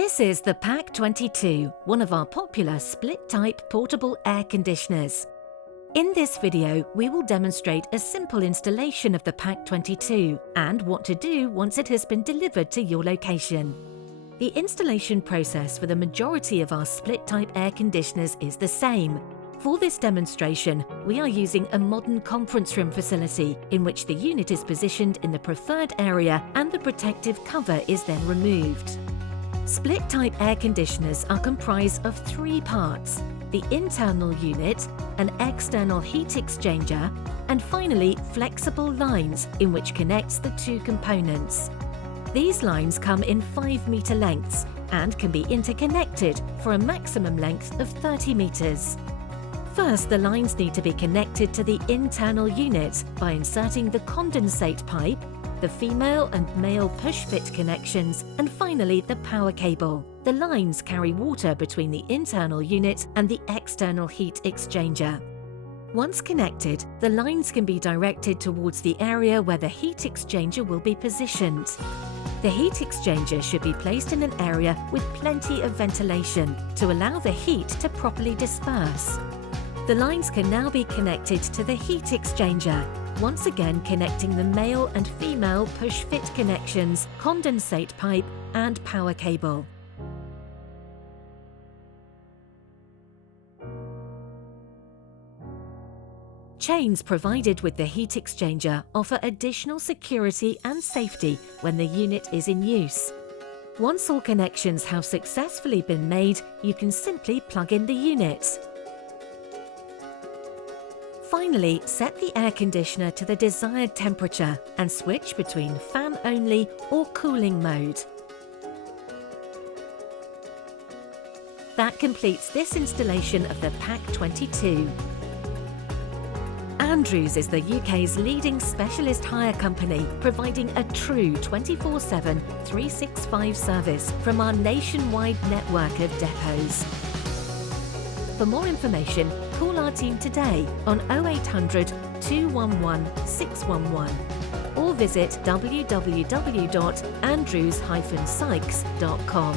This is the PAC 22, one of our popular split-type portable air conditioners. In this video, we will demonstrate a simple installation of the PAC 22 and what to do once it has been delivered to your location. The installation process for the majority of our split-type air conditioners is the same. For this demonstration, we are using a modern conference room facility in which the unit is positioned in the preferred area and the protective cover is then removed. Split-type air conditioners are comprised of three parts: the internal unit, an external heat exchanger, and finally flexible lines in which connects the two components. These lines come in 5-meter lengths and can be interconnected for a maximum length of 30 meters. First, the lines need to be connected to the internal unit by inserting the condensate pipe, the female and male push-fit connections, and finally the power cable. The lines carry water between the internal unit and the external heat exchanger. Once connected, the lines can be directed towards the area where the heat exchanger will be positioned. The heat exchanger should be placed in an area with plenty of ventilation to allow the heat to properly disperse. The lines can now be connected to the heat exchanger, once again connecting the male and female push-fit connections, condensate pipe and power cable. Chains provided with the heat exchanger offer additional security and safety when the unit is in use. Once all connections have successfully been made, you can simply plug in the unit. Finally, set the air conditioner to the desired temperature and switch between fan only or cooling mode. That completes this installation of the PAC 22. Andrews is the UK's leading specialist hire company, providing a true 24/7, 365 service from our nationwide network of depots. For more information, call our team today on 0800 211 611 or visit www.andrews-sykes.com.